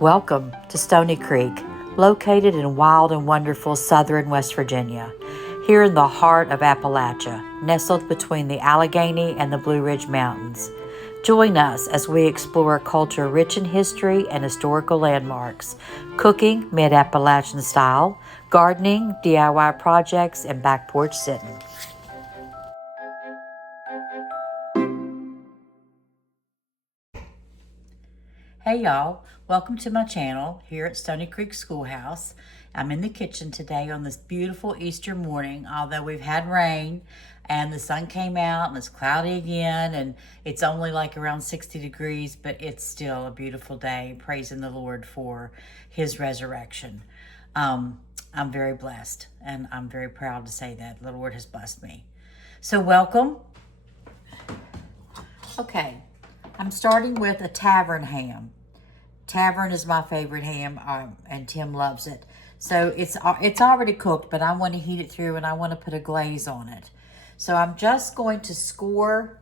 Welcome to Stony Creek, located in wild and wonderful southern West Virginia, here in the heart of Appalachia, nestled between the Allegheny and the Blue Ridge Mountains. Join us as we explore a culture rich in history and historical landmarks, cooking mid-Appalachian style, gardening, DIY projects, and back porch sitting. Hey y'all, welcome to my channel here at Stony Creek Schoolhouse. I'm in the kitchen today on this beautiful Easter morning, although we've had rain and the sun came out and it's cloudy again and it's only like around 60 degrees, but it's still a beautiful day, praising the Lord for his resurrection. I'm very blessed and I'm very proud to say that the Lord has blessed me. So welcome. Okay, I'm starting with a tavern ham. Tavern is my favorite ham, and Tim loves it. So it's already cooked, but I want to heat it through and I want to put a glaze on it. So I'm just going to score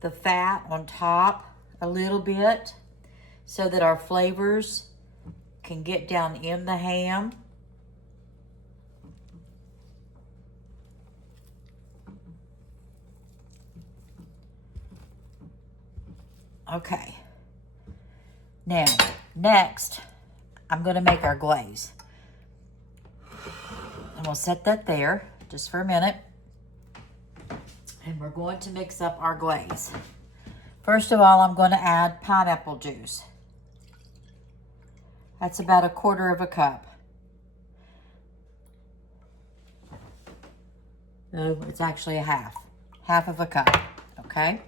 the fat on top a little bit so that our flavors can get down in the ham. Okay. Now, next, I'm going to make our glaze. I'm going to set that there just for a minute. And we're going to mix up our glaze. First of all, I'm going to add pineapple juice. That's about 1/4 cup. No, it's actually a half of a cup, okay?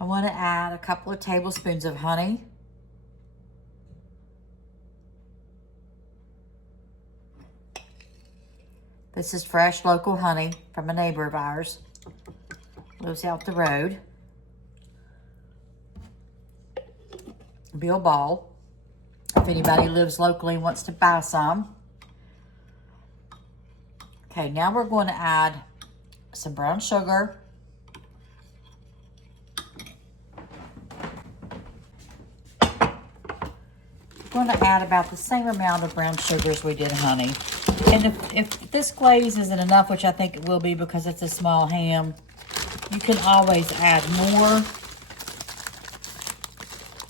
I want to add a couple of tablespoons of honey. This is fresh local honey from a neighbor of ours. Lives out the road. Bill Ball. If anybody lives locally and wants to buy some. Okay, now we're going to add some brown sugar. We're going to add about the same amount of brown sugar as we did honey. And if this glaze isn't enough, which I think it will be because it's a small ham, you can always add more.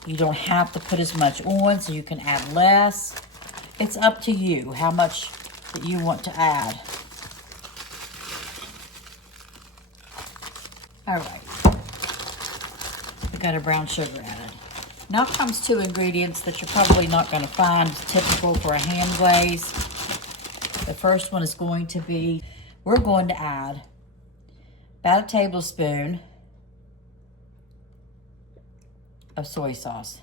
You don't have to put as much on, so you can add less. It's up to you how much that you want to add. All right. We got our brown sugar added. Now comes 2 ingredients that you're probably not going to find typical for a ham glaze. The first one is going to be, we're going to add about 1 tablespoon of soy sauce.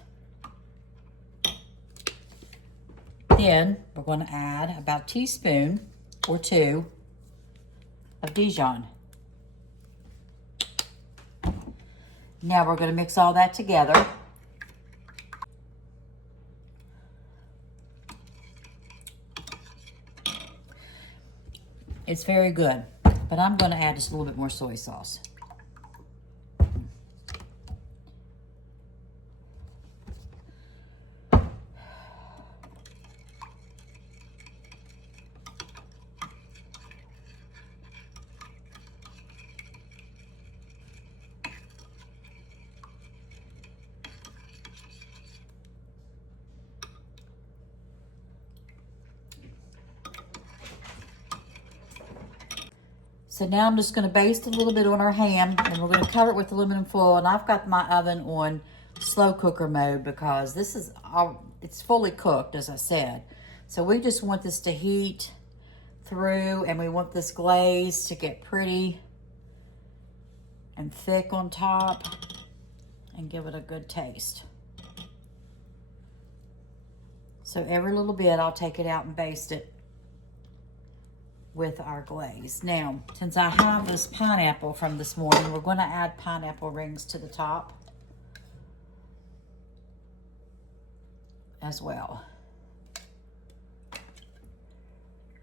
Then we're going to add about 1 teaspoon or 2 of Dijon. Now we're going to mix all that together. It's very good, but I'm going to add just a little bit more soy sauce. So now I'm just going to baste a little bit on our ham, and we're going to cover it with aluminum foil. And I've got my oven on slow cooker mode because this is it's fully cooked, as I said. So we just want this to heat through, and we want this glaze to get pretty and thick on top and give it a good taste. So every little bit, I'll take it out and baste it with our glaze. Now, since I have this pineapple from this morning, we're going to add pineapple rings to the top as well.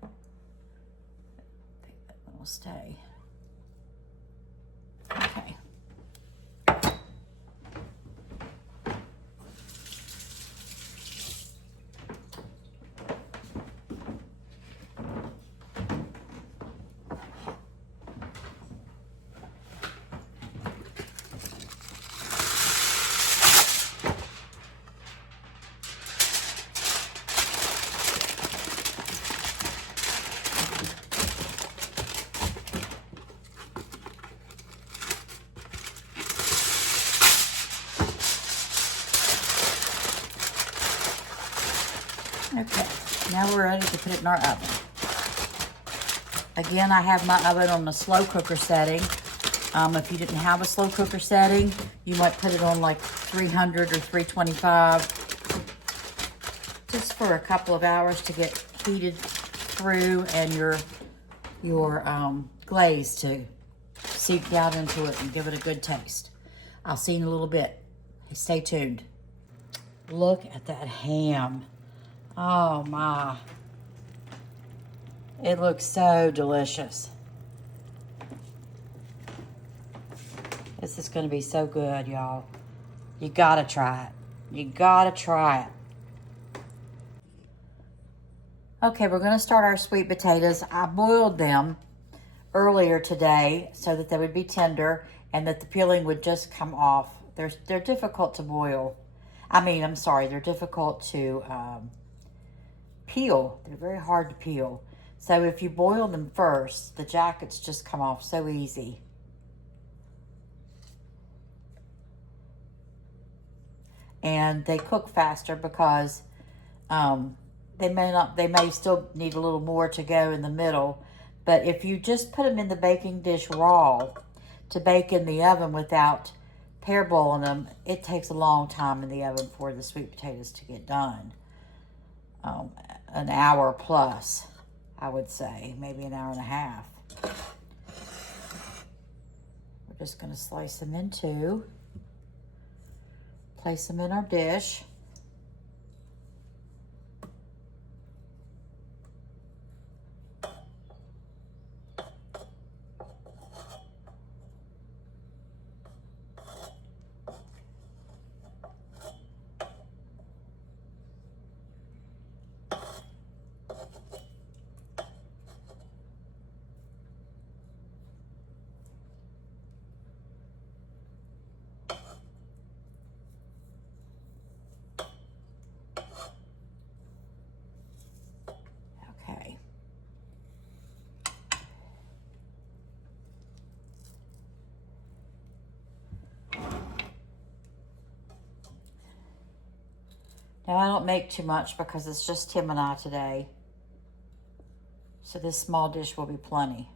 I think that one will stay. Okay. Now we're ready to put it in our oven. Again, I have my oven on the slow cooker setting. If you didn't have a slow cooker setting, you might put it on like 300 or 325, just for a couple of hours to get heated through and your glaze to seep out into it and give it a good taste. I'll see you in a little bit. Stay tuned. Look at that ham. Oh my. It looks so delicious. This is gonna be so good, y'all. You gotta try it. You gotta try it. Okay, we're gonna start our sweet potatoes. I boiled them earlier today so that they would be tender and that the peeling would just come off. They're difficult to boil. I'm sorry, they're difficult to peel. They're very hard to peel. So if you boil them first, the jackets just come off so easy. And they cook faster because they may still need a little more to go in the middle. But if you just put them in the baking dish raw to bake in the oven without pear boiling them, it takes a long time in the oven for the sweet potatoes to get done. An hour plus, I would say, maybe an hour and a half. We're just gonna slice them in two, place them in our dish. Okay. Now I don't make too much because it's just Tim and I today. So this small dish will be plenty.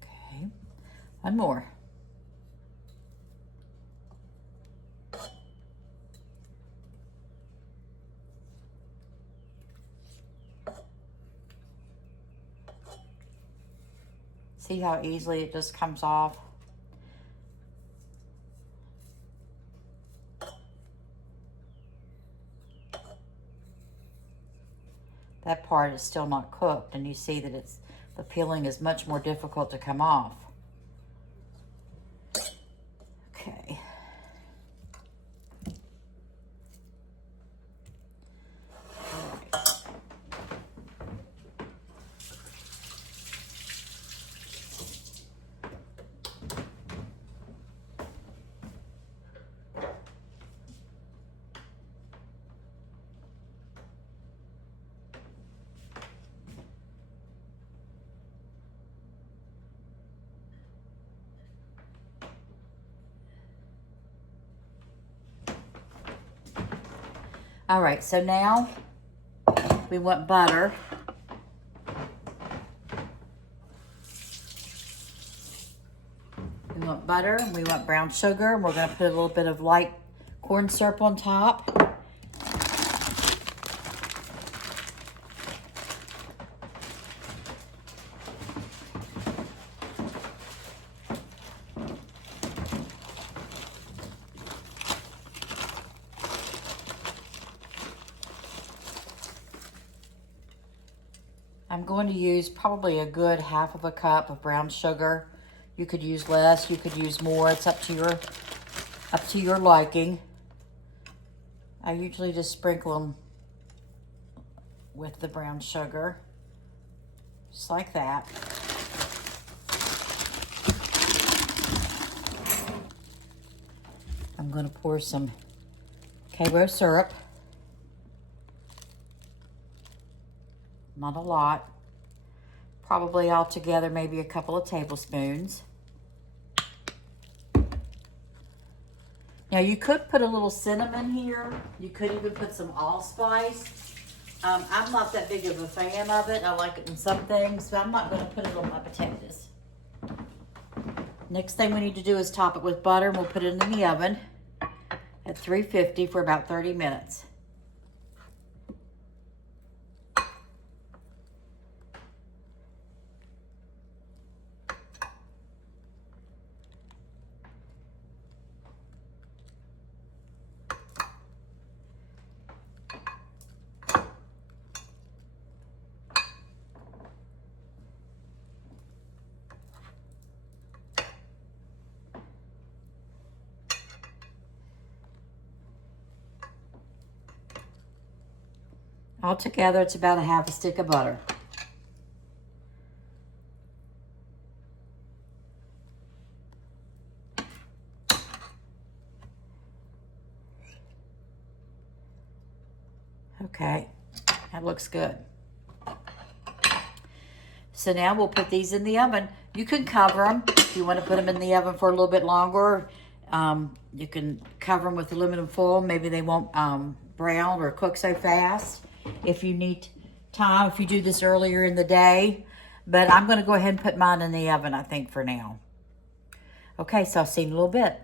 Okay, one more. See how easily it just comes off? That part is still not cooked, and you see that the peeling is much more difficult to come off. Okay. All right, so now we want butter. We want butter, and we want brown sugar, and we're gonna put a little bit of light corn syrup on top. I'm going to use probably a good half of a cup of brown sugar. You could use less, you could use more. It's up to your liking. I usually just sprinkle them with the brown sugar, just like that. I'm going to pour some Karo syrup. Not a lot. Probably altogether maybe a couple of tablespoons. Now you could put a little cinnamon here. You could even put some allspice. I'm not that big of a fan of it. I like it in some things, so I'm not going to put it on my potatoes. Next thing we need to do is top it with butter, and we'll put it in the oven at 350 for about 30 minutes. Altogether, it's about a half a stick of butter. Okay, that looks good. So now we'll put these in the oven. You can cover them if you want to put them in the oven for a little bit longer. You can cover them with aluminum foil. Maybe they won't brown or cook so fast. If you need time, if you do this earlier in the day. But I'm going to go ahead and put mine in the oven, I think, for now. Okay, so I'll see you in a little bit.